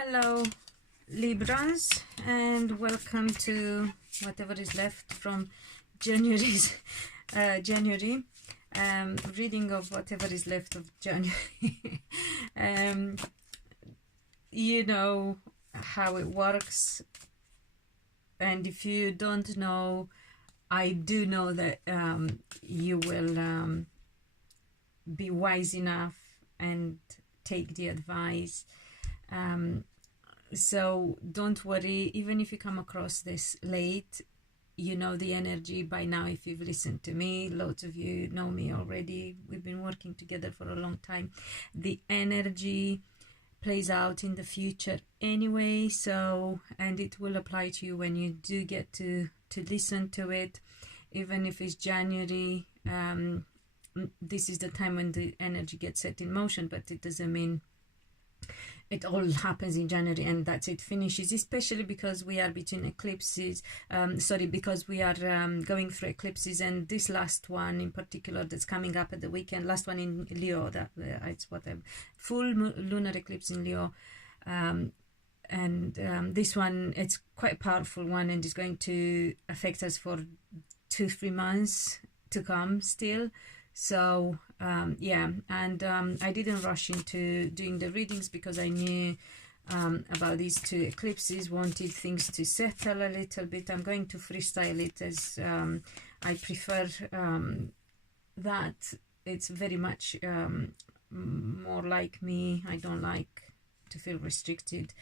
Hello Libras, and welcome to whatever is left from January's January reading of whatever is left of January. You know how it works, and if you don't know, I do know that you will be wise enough and take the advice. So don't worry, even if you come across this late, you know the energy by now. If you've listened to me, lots of you know me already, we've been working together for a long time. The energy plays out in the future anyway, so, and it will apply to you when you do get to listen to it. Even if it's January, this is the time when the energy gets set in motion, but it doesn't mean it all happens in January and that's it, finishes, especially because we are between eclipses, because we are going through eclipses, and this last one in particular that's coming up at the weekend, last one in Leo, that it's what I'm full lunar eclipse in Leo, this one, it's quite a powerful one, and it's going to affect us for 2-3 months to come still. So yeah, and I didn't rush into doing the readings because I knew about these 2 eclipses, wanted things to settle a little bit. I'm going to freestyle it, as I prefer that. It's very much more like me. I don't like to feel restricted.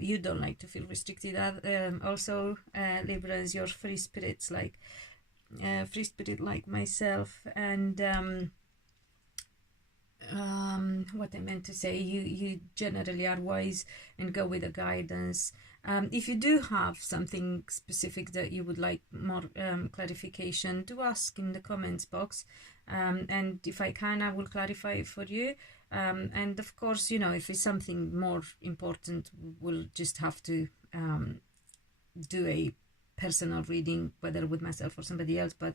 You don't like to feel restricted. Also, Libras, you're free spirits, like free spirit like myself, and what I meant to say, you generally are wise and go with the guidance. If you do have something specific that you would like more clarification, do ask in the comments box, and if I can, I will clarify it for you. And of course, you know, if it's something more important, we'll just have to do a personal reading, whether with myself or somebody else, but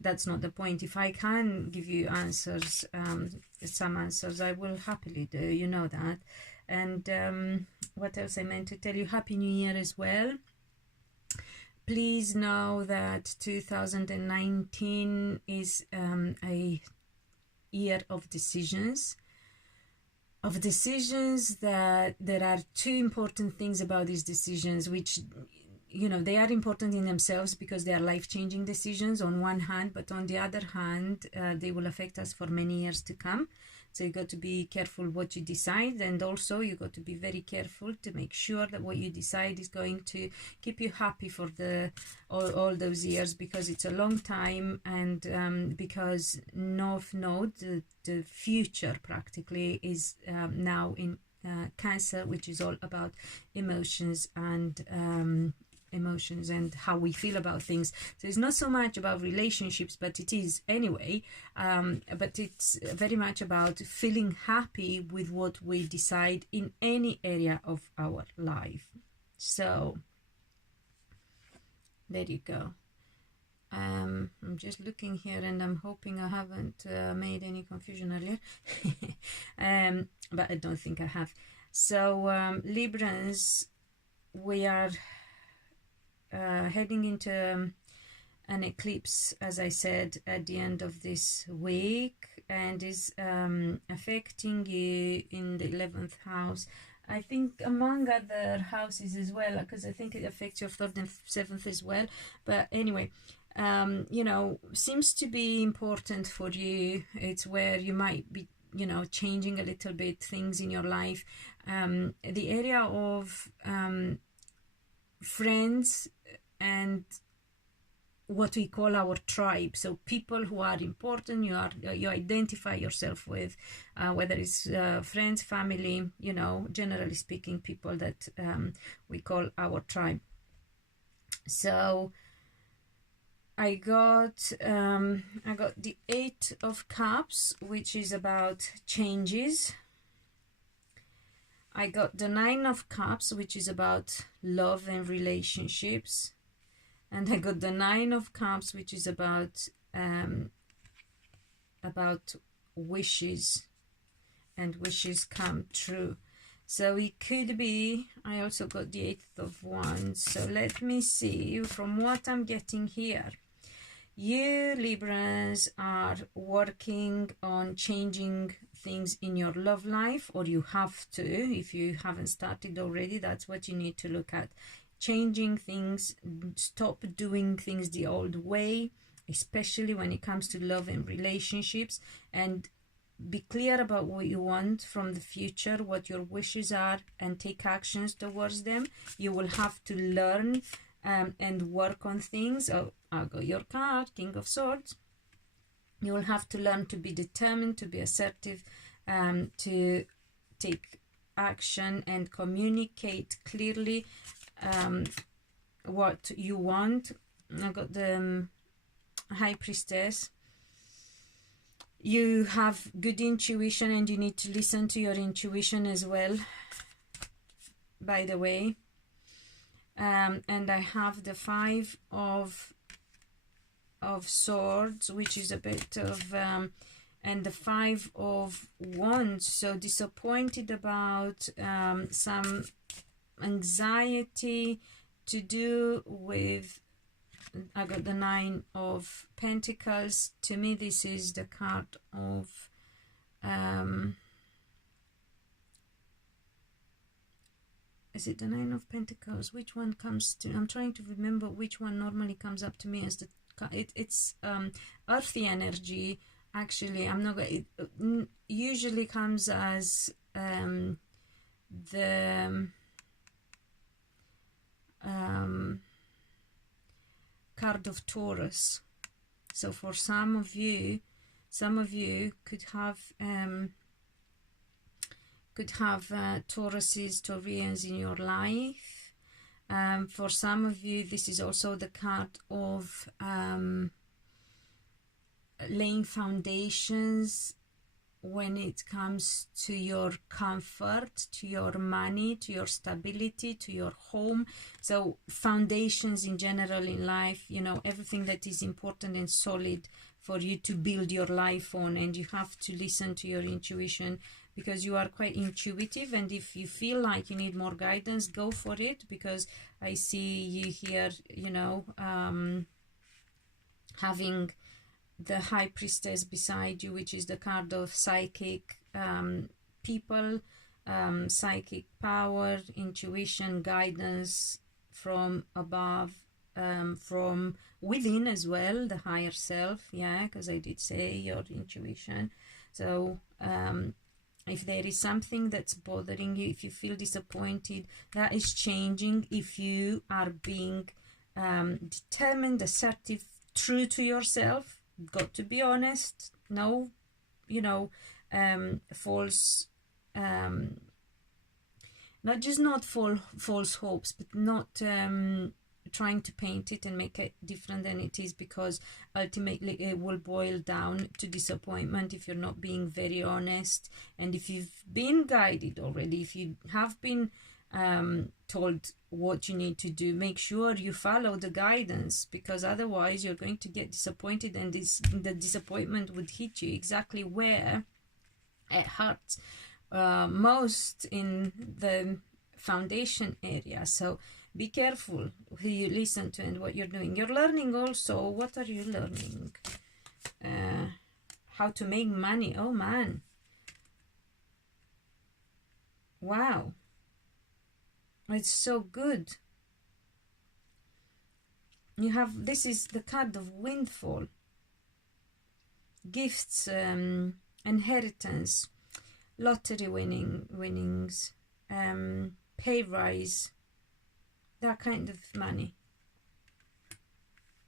that's not the point. If I can give you answers, some answers, I will happily do, you know that. And what else I meant to tell you, Happy New Year as well. Please know that 2019 is a year of decisions. That there are 2 important things about these decisions, which, you know, they are important in themselves because they are life-changing decisions on one hand, but on the other hand, they will affect us for many years to come. So you got to be careful what you decide, and also you got to be very careful to make sure that what you decide is going to keep you happy for all those years, because it's a long time, and because North Node, the future practically, is now in Cancer, which is all about emotions and how we feel about things. So it's not so much about relationships, but it is anyway, but it's very much about feeling happy with what we decide in any area of our life. So there you go. I'm just looking here, and I'm hoping I haven't made any confusion earlier. But I don't think I have. So Librans, we are heading into an eclipse, as I said, at the end of this week, and is affecting you in the 11th house. I think among other houses as well, because I think it affects your 3rd and 7th as well. But anyway, you know, seems to be important for you. It's where you might be, you know, changing a little bit things in your life. The area of friends and what we call our tribe, so people who are important, you identify yourself with, whether it's friends, family, you know, generally speaking, people that we call our tribe. So I got the 8 of Cups, which is about changes. I got the 9 of Cups, which is about love and relationships. And I got the 9 of Cups, which is about wishes and wishes come true. So it could be, I also got the 8th of Wands. So let me see, from what I'm getting here, you Libras are working on changing things in your love life, or you have to. If you haven't started already, that's what you need to look at. Changing things, stop doing things the old way, especially when it comes to love and relationships, and be clear about what you want from the future, what your wishes are, and take actions towards them. You will have to learn and work on things. Oh, I got your card, King of Swords. You will have to learn to be determined, to be assertive, to take action and communicate clearly what you want. I got the High Priestess. You have good intuition, and you need to listen to your intuition as well, by the way. And I have the 5 of Swords, which is a bit of and the 5 of Wands. So disappointed about some anxiety to do with, I got the 9 of Pentacles. To me, this is the card of is it the 9 of Pentacles? Which one comes to, I'm trying to remember which one normally comes up to me as the, it's earthy energy. Actually, I'm not, it usually comes as the card of Taurus. So for some of you could have Tauruses, Taurians in your life. For some of you, this is also the card of laying foundations when it comes to your comfort, to your money, to your stability, to your home. So foundations in general in life, you know, everything that is important and solid for you to build your life on. And you have to listen to your intuition, because you are quite intuitive, and if you feel like you need more guidance, go for it, because I see you here, you know, having the High Priestess beside you, which is the card of psychic people, psychic power, intuition, guidance from above, from within as well, the higher self. Yeah, because I did say your intuition. So if there is something that's bothering you, if you feel disappointed, that is changing. If you are being determined, assertive, true to yourself, got to be honest, no, you know, false, not just not false hopes, but not trying to paint it and make it different than it is, because ultimately it will boil down to disappointment if you're not being very honest. And if you've been guided already, if you have been told what you need to do, make sure you follow the guidance, because otherwise you're going to get disappointed, and the disappointment would hit you exactly where it hurts most, in the foundation area. So be careful who you listen to and what you're doing. You're learning also. What are you learning? How to make money. Oh man, wow, it's so good. You have, this is the card of windfall, gifts, inheritance, lottery winnings, pay rise, that kind of money,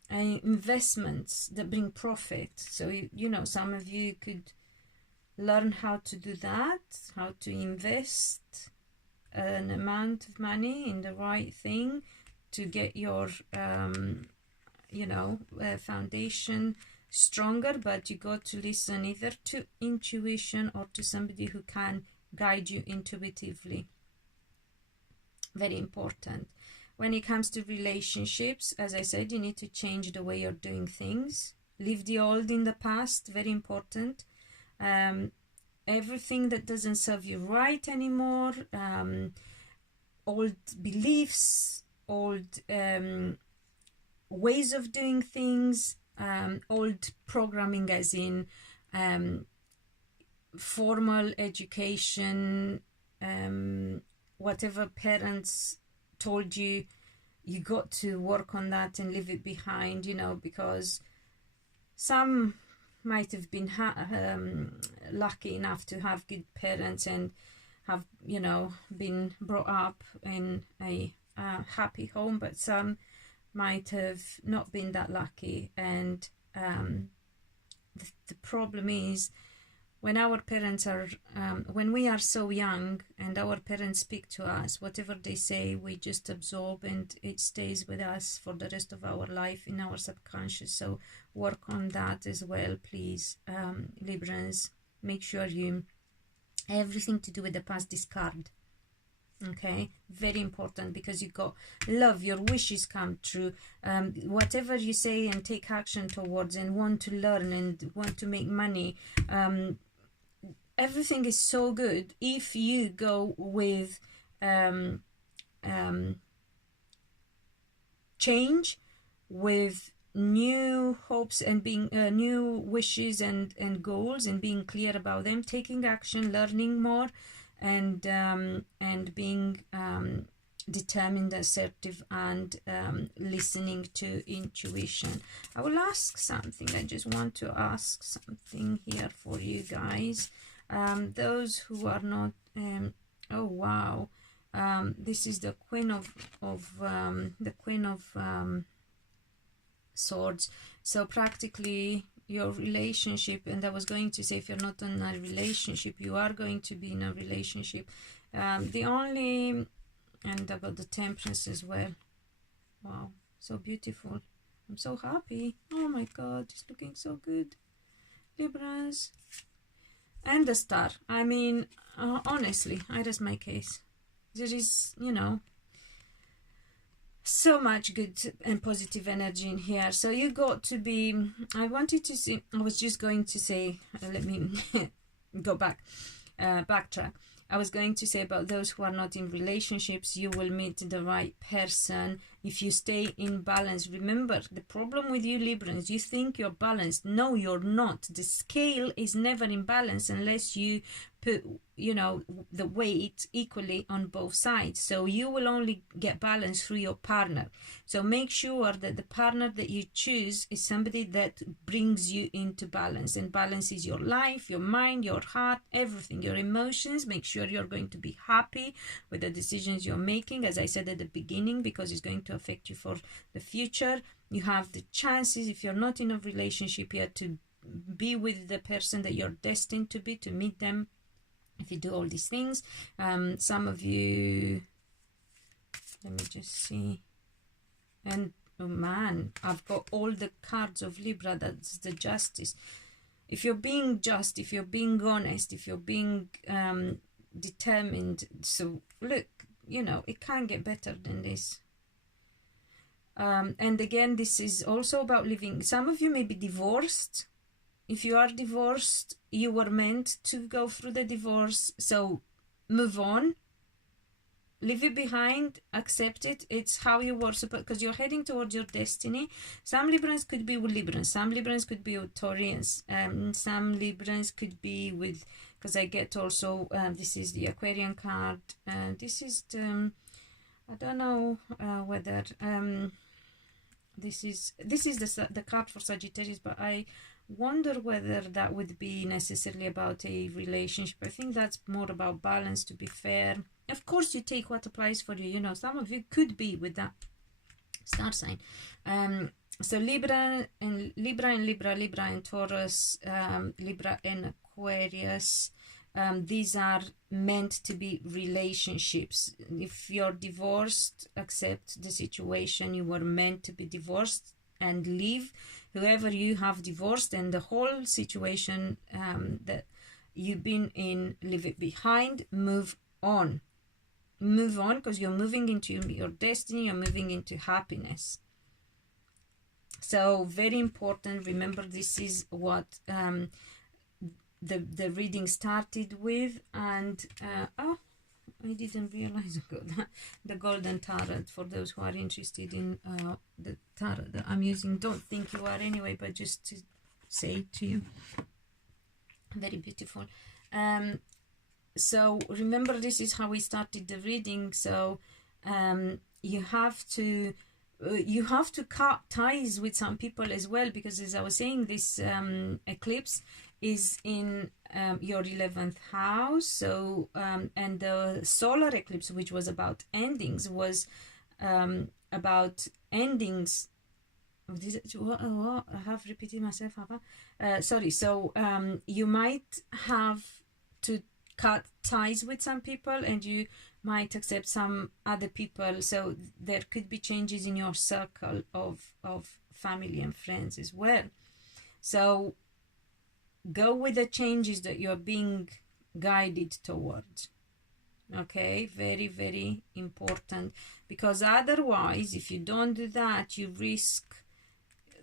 investments that bring profit. So you know, some of you could learn how to do that, how to invest an amount of money in the right thing to get your you know, foundation stronger. But you got to listen either to intuition or to somebody who can guide you intuitively. Very important. When it comes to relationships, as I said, you need to change the way you're doing things. Leave the old in the past, very important. everything that doesn't serve you right anymore, old beliefs, old ways of doing things, old programming, as in formal education, whatever parents told you, you got to work on that and leave it behind, you know, because some might have been lucky enough to have good parents and have, you know, been brought up in a happy home, but some might have not been that lucky. And the problem is, when our parents are, when we are so young and our parents speak to us, whatever they say, we just absorb and it stays with us for the rest of our life in our subconscious. So work on that as well, please, Librans. Make sure you, everything to do with the past, discard. Okay, very important, because you got love, your wishes come true, whatever you say and take action towards and want to learn and want to make money, everything is so good if you go with change, with new hopes and being new wishes and goals, and being clear about them, taking action, learning more, and being determined, assertive, and listening to intuition. I will ask something. I just want to ask something here for you guys. Those who are not, oh wow, this is the Queen of Swords. So practically your relationship, and I was going to say, if you're not in a relationship, you are going to be in a relationship. The only, and I got the Temperance as well. Wow, so beautiful. I'm so happy. Oh my God, it's looking so good, Libras. And the Star. I mean, honestly, I rest my case. There is, you know, so much good and positive energy in here. So you got to be, I wanted to see, I was just going to say, let me go back, backtrack. I was going to say about those who are not in relationships, you will meet the right person if you stay in balance. Remember, the problem with you Librans, you think you're balanced. No, you're not. The scale is never in balance unless you put, you know, the weight equally on both sides. So you will only get balance through your partner. So make sure that the partner that you choose is somebody that brings you into balance, and balance is your life, your mind, your heart, everything, your emotions. Make sure you're going to be happy with the decisions you're making, as I said at the beginning, because it's going to affect you for the future. You have the chances, if you're not in a relationship yet, to be with the person that you're destined to be, to meet them, if you do all these things. Some of you, let me just see, and oh man, I've got all the cards of Libra. That's the Justice. If you're being just, if you're being honest, if you're being determined, so look, you know, it can't get better than this. And again, this is also about living. Some of you may be divorced. If you are divorced, you were meant to go through the divorce, so move on, leave it behind, accept it. It's how you were supposed, because you're heading towards your destiny. Some Librans could be with Librans, some Librans could be with Taurians, some Librans could be with, because I get also, this is the Aquarian card, this is the, I don't know whether, this is the card for Sagittarius, but I wonder whether that would be necessarily about a relationship. I think that's more about balance, to be fair. Of course, you take what applies for you. You know, some of you could be with that star sign. So Libra and Taurus, Libra and Aquarius, these are meant to be relationships. If you're divorced, accept the situation. You were meant to be divorced and leave whoever you have divorced, and the whole situation that you've been in, leave it behind, move on, because you're moving into your destiny, you're moving into happiness. So very important. Remember, this is what the reading started with. And oh, I didn't realize the golden tarot, for those who are interested in the tarot that I'm using. Don't think you are anyway, but just to say to you, very beautiful. So remember, this is how we started the reading. So you have to cut ties with some people as well, because as I was saying, this eclipse is in your 11th house. So and the solar eclipse, which was about endings, was about endings. What I have repeated myself, sorry. So you might have to cut ties with some people, and you might accept some other people. So there could be changes in your circle of family and friends as well. So go with the changes that you're being guided towards. Okay, very, very important, because otherwise, if you don't do that, you risk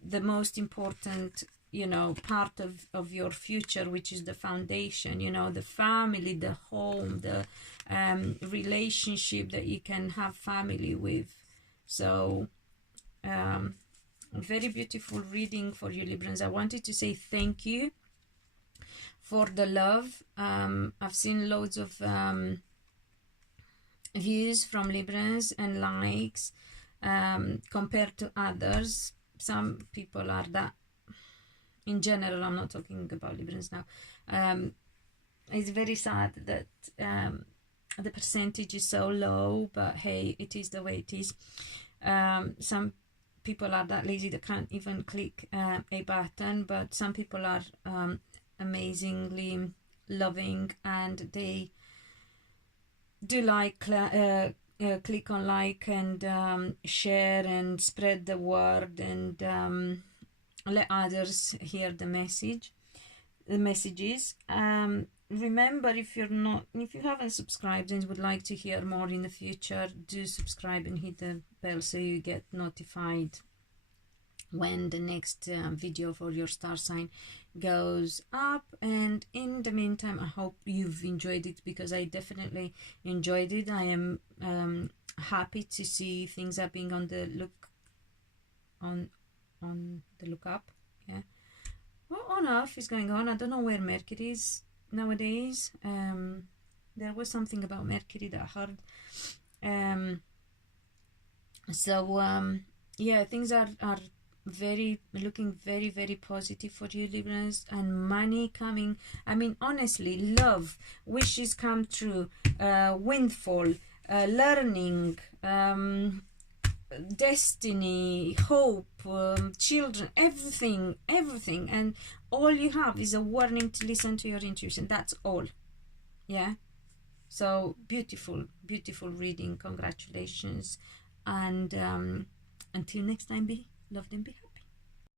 the most important, you know, part of your future, which is the foundation, you know, the family, the home, the relationship that you can have family with. So very beautiful reading for you, Librans. I wanted to say thank you for the love. I've seen loads of views from Librans and likes compared to others. Some people are that, in general, I'm not talking about Librans now. It's very sad that the percentage is so low, but hey, it is the way it is. Some people are that lazy that can't even click a button, but some people are amazingly loving, and they do like click on like and share and spread the word, and let others hear the messages. Remember, if you haven't subscribed and would like to hear more in the future, do subscribe and hit the bell so you get notified when the next video for your star sign goes up. And in the meantime, I hope you've enjoyed it, because I definitely enjoyed it. I am happy to see things are being on the look up. Yeah, what on earth is going on? I don't know where Mercury is nowadays. There was something about Mercury that I heard. Yeah, things are looking very, very positive for you, Librans, and money coming. I mean, honestly, love, wishes come true, windfall, learning, destiny, hope, children, everything, and all you have is a warning to listen to your intuition. That's all. Yeah, so beautiful reading. Congratulations, and until next time, be loved and be happy.